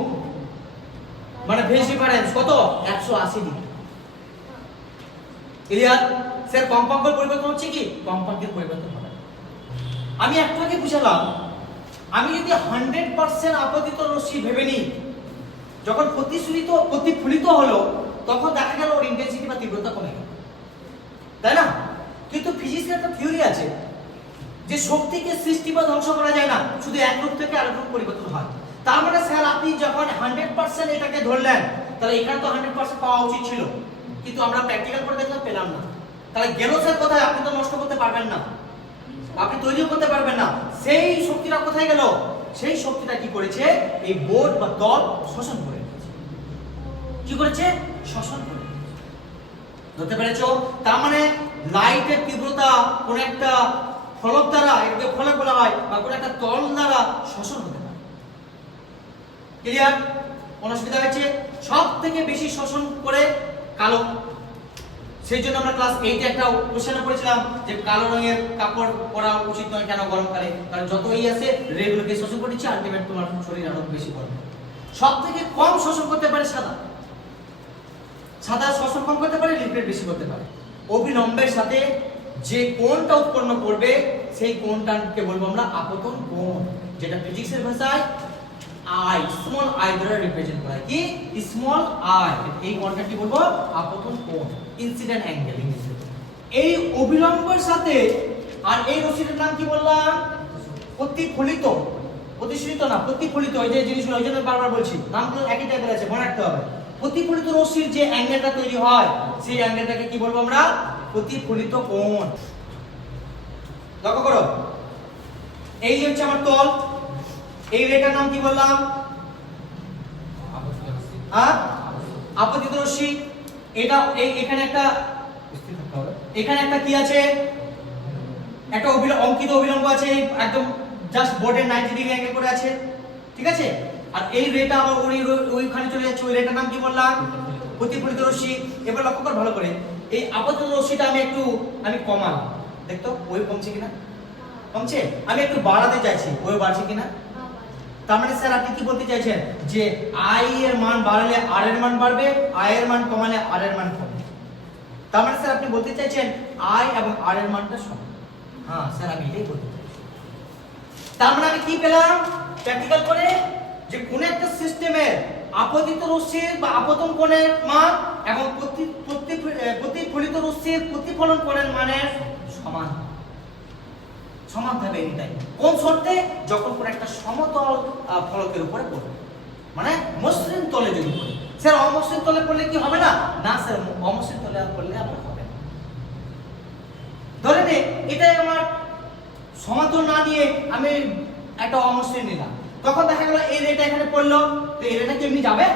মানে ফেজ ডিফারেন্স কত? 180 ডিগ্রি। ক্লিয়ার? স্যার কম্পাঙ্কের পরিবর্তন হচ্ছে কি? কম্পাঙ্কের পরিবর্তন হবে। আমি একটাকে বুঝালাম, আমি যদি 100% আপতিত রশ্মি ভেবে নিই, যখন প্রতিফলিত হলো তখন দেখা গেল ওর ইন্টেন্সিটি বা তীব্রতা কমে গেল, তাই না? কিন্তু ফিজিক্সের একটা থিওরি আছে যে শক্তিকে সৃষ্টি বা ধ্বংস করা যায় না, শুধু এক রূপ থেকে আরেক রূপ পরিবর্তন হয়। তার মানে স্যার আপনি যখন 100% এটাকে ধরলেন, তাহলে এখানে তো 100% পাওয়া উচিত ছিল, কিন্তু আমরা প্র্যাকটিক্যাল করে দেখলাম পেলাম না। তাহলে গেল স্যার কোথায়? আপনি তো নষ্ট করতে পারবেন না, আপনি তৈরিও করতে পারবেন না। সেই শক্তিটা কোথায় গেল? সেই শক্তিটা কি করেছে? এই বোর্ড বা তল শোষণ করে নিয়েছে। কি করেছে? শোষণ করে নিয়েছে। ধরতে পেরেছো? তার মানে লাইটের তীব্রতা কোন একটা ফলক দ্বারা, এটাকে ফলক বলা হয়, বা কোন একটা তল দ্বারা শোষণ হতে পারে। ক্লিয়ার? কোন অসুবিধা হয়েছে? সব থেকে বেশি শোষণ করে কালো। সেই জন্য আমরা ক্লাস 8 এ একটা কোশ্চেন পড়েছিলাম যে কালো রঙের কাপড় পরা উচিত নয় কেন গরমকালে? কারণ যত এই আছে রেগুলোকে শোষণ করছে, আলটিমেট তোমার শরীর আরো বেশি গরম। সব থেকে কম শোষণ করতে পারে সাদা। সাদা শোষণ কম করতে পারে, লিকুইড বেশি করতে পারে। অভিলম্বের সাথে যে কোণটা উৎপন্ন করবে সেই কোণটাকে বলবো আমরা আপতন কোণ, যেটা ফিজিক্সের ভাষায় আই, স্মল আই দ্বারা রিপ্রেজেন্ট করা হয়। কি? Small I. এই কোণটা কি বলবো? আপতন কোণ, ইনসিডেন্ট অ্যাঙ্গেল ইংরেজিতে। এই অভিলম্বের সাথে আর এই রশ্মিটার নাম কি বললাম? প্রতিফলিত। প্রতিসরিত না, প্রতিফলিত। ওই যে জিনিসগুলো, ওই জন্য বারবার বলছি, নামগুলো একই টাইপের আছে, মনে রাখতে হবে। প্রতিফলিত রশ্মির যে অ্যাঙ্গেলটা তৈরি হয় সেই অ্যাঙ্গেলটাকে কি বলবো আমরা? প্রতিফলিত কোণ। লক্ষ্য করো, এই যে হচ্ছে আমার তল, এই রেখার নাম কি বললাম? আপতিত রশ্মি। এটা এখানে একটা কি আছে? একটা অঙ্কিত অভিলম্ব আছে, একদম জাস্ট বোর্ডের 90 ডিগ্রি অ্যাঙ্গেল করে আছে, ঠিক আছে? আর এই রেটা আবার ওইখানে চলে যাচ্ছে, ওই রেটার নাম কি বললাম? প্রতিফলিত রশ্মি। এবার লক্ষ্য কর ভালো করে, এই আপতিত রশ্মিটা আমি কমালাম, দেখতো ওই কমছে কিনা? কমছে। আমি একটু বাড়াতে চাইছি, ওই বাড়ছে কিনা? তার মানে স্যার আপনি কি বলতে চাইছেন যে আই এর মান বাড়ালে আর এর মান বাড়বে, আই এর মান কমালে আর এর মান কমবে। তার মানে স্যার আপনি বলতে চাইছেন আই এবং আর এর মানটা সমান। হ্যাঁ স্যার, আমি এটাই বলতে চাইছি। তার মানে আমি কি পেলাম প্র্যাকটিক্যাল করে? যে কোন একটা সিস্টেমের আপতিত রশ্মির বা আপতন কোণের মান এবং প্রতিফলিত রশ্মির প্রতিফলন কোণের মানের সমান সমান থাকবে এটাই। কোন শর্তে? যখন কোন একটা সমতল ফলকের উপরে পড়বে, মানে মসৃণ তলে যদি পড়ে। স্যার অমসৃণ তলে পড়লে কি হবে না? না স্যার, অমসৃণ তলে পড়লে আবার হবে না। ধরে নে এটাই আমার সমান্তর না দিয়ে আমি একটা অমসৃণ নিলাম, তখন দেখা গেল এই রেটা এখানে পড়লো, তো এই রেটা কি এমনি যাবে?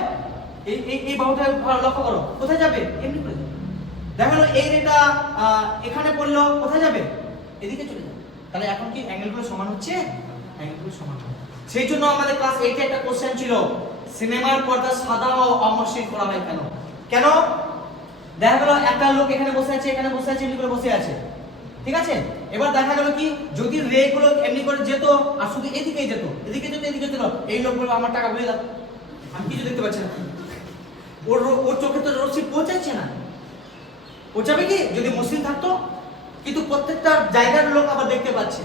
এই বাহুটা লক্ষ্য করো, কোথায় যাবে? এমনি করে যাবে। দেখা গেল এই রেটা এখানে পড়লো, কোথায় যাবে? এদিকে চলে যাবে। তাহলে এখন কি অ্যাঙ্গেলগুলো সমান হচ্ছে? অ্যাঙ্গেলগুলো সমান হবে। সেই জন্য আমাদের ক্লাস 8 এ একটা কোশ্চেন ছিল, সিনেমার পর্দা সাদা ও অমসৃণ করা হয় কেন? কেন? দেখা গেল একটা লোক এখানে বসে আছে, এখানে বসে আছে, এমনি করে বসে আছে, ঠিক আছে? এবার দেখা গেল কি, যদি রে গুলো এমনি করে যেত আর শুধু এদিকেই যেত, এদিকে যেত, এদিকে যেত, এই লোক বলবে আমার টাকা ভুলে দাও, আমি কিছু দেখতে পাচ্ছি না। ওর চোখে তো রশ্মি পৌঁছাচ্ছে না। পৌঁছাবে কি যদি মসৃণ থাকতো? কিন্তু প্রত্যেকটা জায়গার লোক আবার দেখতে পাচ্ছে,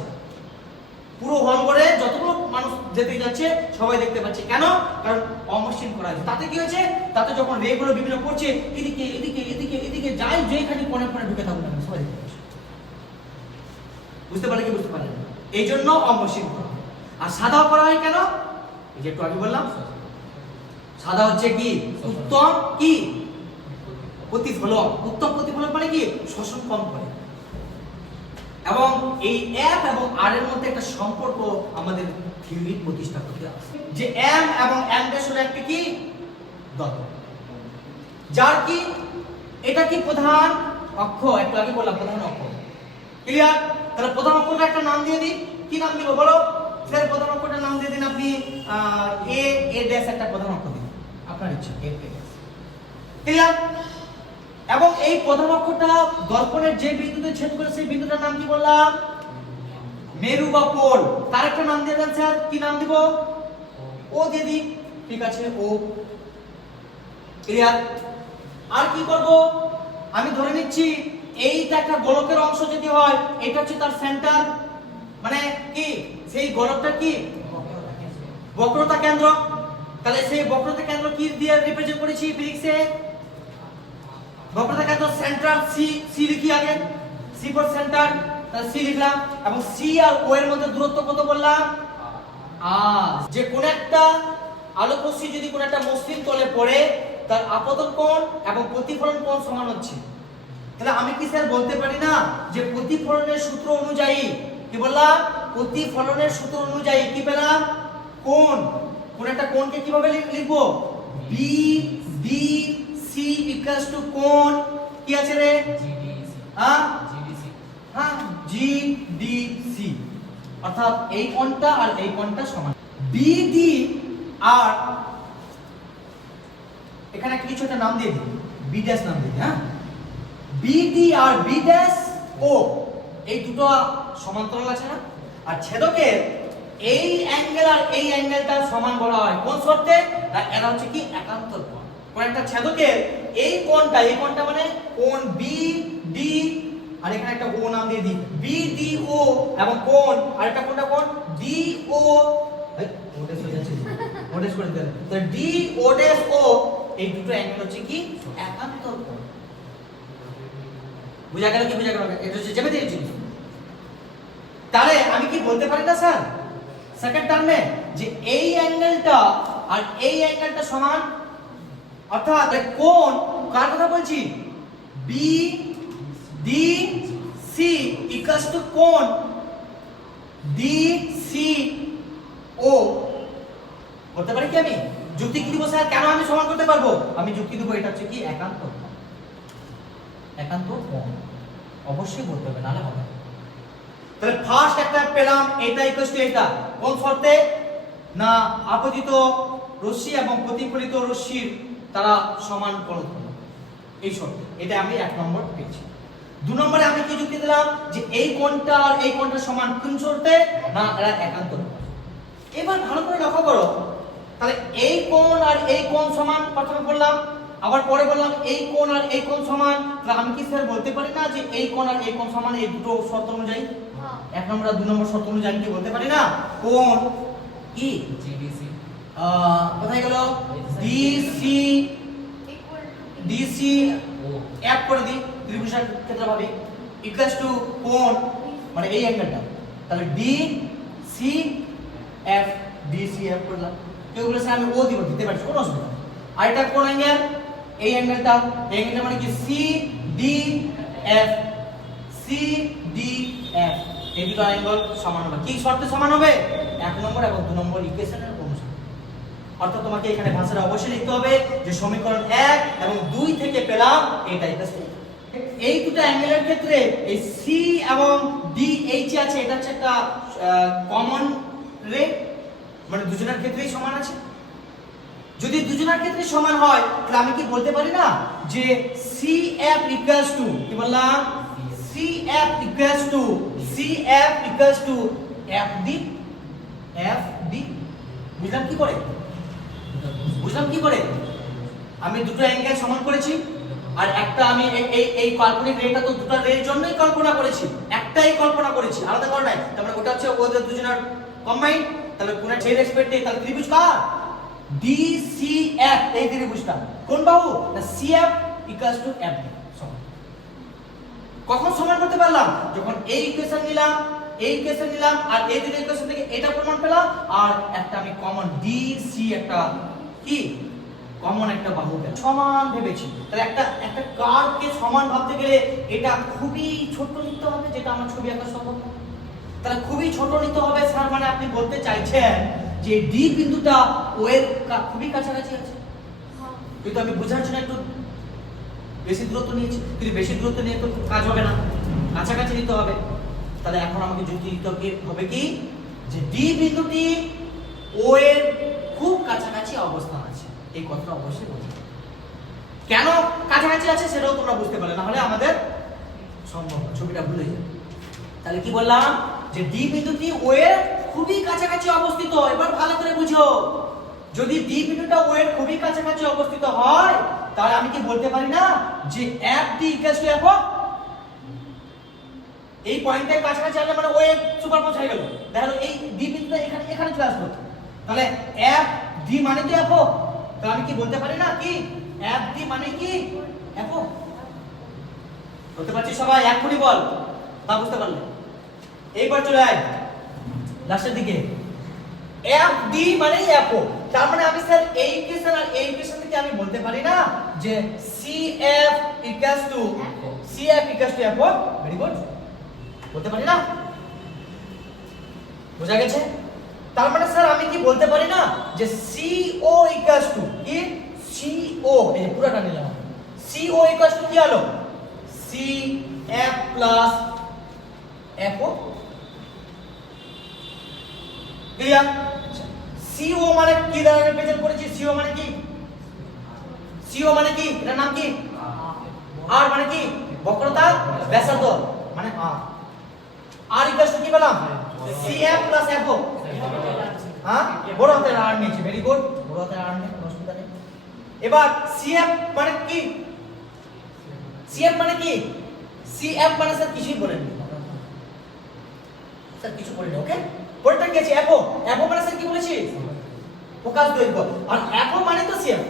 পুরো হল করে যতগুলো মানুষ যেতে যাচ্ছে সবাই দেখতে পাচ্ছে। কেন? কারণ অমসৃণ করা হয়েছে। তাতে কি হয়েছে? তাতে যখন রে গুলো বিভিন্ন পড়ছে, এদিকে এদিকে এদিকে এদিকে যাই যেখানে কোণে কোণে ঢুকে থাকুক না সবাই দেখতে পাচ্ছে। বুঝতে পারলে কি বুঝতে পারলেন? এই জন্য অমসৃণ করা হয়। আর সাদাও করা হয় কেন? এই যে একটু আগে বললাম, সাদা হচ্ছে কি উত্তম কি প্রতিফলন। উত্তম প্রতিফলন মানে কি শোষণ কম করে। এবং এই এফ এবং আর এর মধ্যে একটা সম্পর্ক আমাদের থিওরি প্রতিষ্ঠা করতে হবে, যে এম এবং এম ড্যাশ হলো একটা কি দত্ত, যার কি এটা কি প্রধান অক্ষ। একটু আগে বললাম প্রধান অক্ষ, ক্লিয়ার? তাহলে প্রধান অক্ষটা একটা নাম দিয়ে দিই। কি নাম দিব বলো? স্যার প্রধান অক্ষটার নাম দিয়ে দিন আপনি এ ড্যাশ একটা প্রধান অক্ষ দিন, আপনার ইচ্ছা, এ ড্যাশ, ক্লিয়ার? এবং এই প্রধান অক্ষটা দর্পণের যে বিন্দুতে ছেদ করে সেই বিন্দুটার নাম কি বললাম? মেরু বা পোল। তার একটা নাম দিয়ে দেন স্যার, কি নাম দিব? ও দিয়ে দিই, ঠিক আছে, ও, ক্লিয়ার? আর কি করব? আমি ধরে নিচ্ছি এইটা একটা গোলকের অংশ যদি হয়, এটা হচ্ছে তার সেন্টার, মানে কি সেই গোলকটা কি বক্রতা কেন্দ্র। তাহলে সেই বক্রতা কেন্দ্র কি দিয়ে রিপ্রেজেন্ট করেছি ফিজিক্সে? বক্রতা কেন্দ্র সেন্ট্রাল সি, সি লিখি আগে, সি ফর সেন্টার, তাহলে সি লিখলাম। এবং সি আর ও এর মধ্যে দূরত্ব কত বললাম? আর যে কোন একটা আলোক রশ্মি যদি কোন একটা মসৃণ তলে পড়ে, তার আপতন কোণ এবং প্রতিফলন কোণ সমান হচ্ছে। তাহলে আমি কি স্যার বলতে পারি না যে প্রতিফলনের সূত্র অনুযায়ী, কি বললাম? প্রতিফলনের সূত্র অনুযায়ী কি পেলাম? কোণ। কোন একটা কোণকে কিভাবে লিখবো? B D C equals to কোণ কি আছে রে? জিডিসি। হ্যাঁ, জিডিসি, অর্থাৎ এই কোণটা আর এই কোণটা সমান। বিডি আর এখানে একটা কিছু একটা নাম দিয়ে দিই, বি ড্যাশ নাম দিয়ে দিই। হ্যাঁ, বিডি আর বি ড্যাশ ও এই দুটো সমান্তরাল আছে না? আর ছেদকের এই অ্যাঙ্গেল আর এই অ্যাঙ্গেলটা সমান বলা হয় কোন শর্তে? এটা হচ্ছে কি একান্তর কোণ। কোন একটা ছেদকের এই কোণটা, এই কোণটা মানে কোণ বি ডি, আর এখানে একটা ও নাম দিয়ে দিই, বি ডি ও, এবং কোণ আর একটা কোণটা কোণ ডি ও, ওডেস হয়ে যাচ্ছে, ওডেস করে দেন, তো ডি ও ড্যাশ ও, এই দুটো অ্যাঙ্গেল হচ্ছে কি একান্তর কোণ। বুঝা গেল কি? বুঝা গেল? এটা হচ্ছে জ্যামিতিক জিনিস। তাহলে আমি কি বলতে পারি না স্যার সেকেন্ড টার্মে যে এই অ্যাঙ্গেলটা আর এই অ্যাঙ্গেলটা সমান? অর্থাৎ কোণ কার কথা বলছি? B D C equals to কোণ ডি সি ও। বলতে পারি কি? আমি যুক্তি কি দিব স্যার? কেন আমি সমান করতে পারবো? আমি যুক্তি দেব এটা হচ্ছে কি একান্ত কোণ। একান্ত কোণ অবশ্যই বলতে হবে, নালে হবে। তাহলে ফার্স্ট একটা পেলাম, এটা ইকুয়ালস টু এটা, কোন শর্তে? না আপতিত রশ্মি এবং প্রতিফলিত রশ্মির তারা সমান কোণ উৎপন্ন, এই শর্তে। এটা আমি 1 নম্বর পেয়েছি। 2 নম্বরে আমি কি যুক্তি দিলাম? যে এই কোণটা আর এই কোণটা সমান কোন শর্তে? না এরা একান্ত কোণ। এবার ভালো করে লক্ষ্য করো, তাহলে এই কোণ আর এই কোণ সমান প্রথমে বললাম, আবার পরে বললাম এই কোণ আর এই কোণ সমান। তাহলে আমি কি স্যার বলতে পারি না যে এই কোণ আর এই কোণ সমান এই দুটো শর্ত অনুযায়ী? 1 নম্বর আর 2 নম্বর শর্ত অনুযায়ী কি বলতে পারি না? কোণ কি জিডিসি কোথায় গেল? ডিসি, ডিসি এফ করে দিই ত্রিভুজের ক্ষেত্রে ভাবি, ইকুয়ালস টু কোণ মানে এই অ্যাঙ্গেলটা, তাহলে D C F, D C F করলাম। কেউ বলেছে আমি ও দিব, দিতে পারি, কোনো অসুবিধা নেই। আর এটা কোন অ্যাঙ্গেল? এই অ্যাঙ্গেলটা, এই অ্যাঙ্গেলটা মানে কি C D F, C D F, এই দুটো অ্যাঙ্গেল সমান হবে। কি শর্তে সমান হবে? 1 নম্বর এবং 2 নম্বর ইকুয়েশনের অনুসারে। অর্থাৎ তোমাকে এখানে ভাষাটা অবশ্যই লিখতে হবে যে সমীকরণ 1 এবং 2 থেকে পেলাম এটা ইকুয়াল টু এই দুটো অ্যাঙ্গেলের ক্ষেত্রে এই সি এবং ডি এইচ আছে, এটা হচ্ছে একটা কমন রে, মানে দুজনের ক্ষেত্রেই সমান আছে। যদি দুজনের ক্ষেত্রে সমান হয় তাহলে আমি কি বলতে পারি না যে CF ইকুয়ালস টু, কি বললাম, CF ইকুয়ালস টু FD। বুঝলাম কি করে? আমি দুটো অ্যাঙ্গেল সমান করেছি, আর একটা আমি এই কাল্পনিক রেটা তো দুটো রের জন্যই কল্পনা করেছি, একটাই কল্পনা করেছি, আলাদা করে নাই। তার মানে ওটা হচ্ছে ওদের দুজনের কম্বাইন। তাহলে কোন সেই রেসপেক্ট নেই, তাহলে ত্রিভুজ কার? DCF, এই ত্রিভুজটা কোন বাহু? না CF ইকুয়ালস টু FD। কখন সমান করতে পারলাম? যখন এই ইকুয়েশন নিলাম আর এই দুটো ইকুয়েশন থেকে এটা প্রমাণ পেলাম, আর একটা আমি কমন DC একটা কি কমন একটা বাহু পেলাম, সমান ভেবেছি। তাহলে একটা কার্ভকে সমান ভাবতে গেলে এটা খুবই ছোট নিতে হবে, যেটা আমার ছবি আঁকা সম্ভব না। তাহলে খুবই ছোট নিতে হবে স্যার, মানে আপনি বলতে চাইছেন যে ডি বিন্দুটা ও এর খুবই কাছাকাছি আছে, কিন্তু আমি বোঝার জন্য একটু বেশি দূরত্ব নিয়েছি, কিন্তু বেশি দূরত্ব নিয়ে তো কাজ হবে না, কাছাকাছি নিতে হবে। তাহলে এখন আমাকে যুক্তি দিতে হবে কি যে ডি বিন্দুটি ও এর খুব কাছাকাছি অবস্থান আছে, এই কথাটা অবশ্যই বুঝতে হবে। কেন কাছাকাছি আছে সেটাও তোমরা বুঝতে পারলে, না হলে আমাদের সম্ভব না, ছবিটা ভুলে যাবে। তাহলে কি বললাম যে ডি বিন্দুটি ও এর খুবই কাছাকাছি অবস্থিত। এবার ভালো করে বুঝো, যদি ডি বিন্দুটা ও এর খুবই কাছাকাছি অবস্থিত হয় তাহলে আমি কি বলতে পারি না যে FD ইকুয়ালস টু FO? এই পয়েন্টের কাছাকাছি আসলে মানে ও এর সুপারপোজ হয়ে গেল, দেখা গেল এই ডি বিন্দুটা এখানে চলে আসলো, তাহলে FD মানে তো FO। তাহলে আমি কি বলতে পারি না কি FD মানে কি FO? বলতে পারছি সবাই? এখনই বল, তা বুঝতে পারলে। এইবার চলে আয় লাস্টের দিকে, FD মানে FO। তার মানে আমি স্যার এই ইকুয়েশন আর এই ইকুয়েশন থেকে আমি বলতে পারি না যে CF equals to FO। Very good, বলতে পারি না? বোঝা গেছে? তার মানে স্যার আমি কি বলতে পারি না যে CO ইকুয়ালস টু কি CO, এই যে পুরোটা নিলাম, CO ইকুয়ালস টু কি হলো CF plus FO। Clear? CO মানে কি দ্বারা রিপ্রেজেন্ট করেছি? CO মানে কি এটার নাম কি? R মানে কি? বক্রতা ব্যাসার্ধ মানে R ইকুয়ালস টু কি পেলাম? CF plus FO। হ্যাঁ, বড় হাতের R নিয়েছি, ভেরি গুড, বড় হাতের R নিয়ে কোনো অসুবিধা নেই। এবার CF মানে কি? CF মানে স্যার কিছুই বলেননি স্যার, কিছু বলিনি, ওকে? পরেরটা কি আছে? FO মানে স্যার কি বলেছি? ফোকাস দৈর্ঘ্য। আর FO মানে তো CF।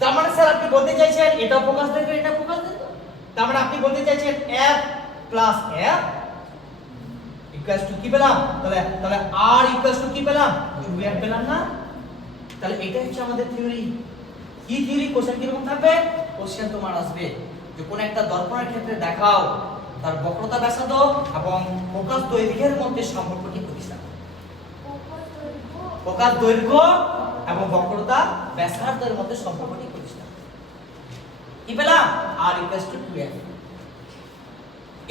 তার মানে স্যার আপনি বলতে চাইছেন এটা ফোকাস দৈর্ঘ্য, এটা ফোকাস দৈর্ঘ্য। তার মানে আপনি বলতে চাইছেন F plus F equals to কি পেলাম? তাহলে R ইকুয়ালস টু কি পেলাম? 2F পেলাম না? তাহলে এটা হচ্ছে আমাদের থিওরি। কি থিওরি? কোশ্চেন কি রকম থাকবে? কোশ্চেন তোমার আসবে যে কোন একটা দর্পণের ক্ষেত্রে দেখাও তার বক্রতা ব্যাসার্ধ এবং ফোকাস দৈর্ঘ্যের মধ্যে সম্পর্কটি প্রতিষ্ঠা করো। ফোকাস দৈর্ঘ্য এবং বক্রতা ব্যাসার্ধের মধ্যে সম্পর্কটি প্রতিষ্ঠা করো। কি পেলাম? R equals to 2F।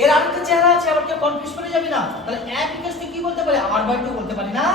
এর আরেকটা চেহারা আছে, আবার কেউ কনফিউজ করে যাবে না। তাহলে F ইকুয়ালস টু কি বলতে পারি? R/2 বলতে পারি না?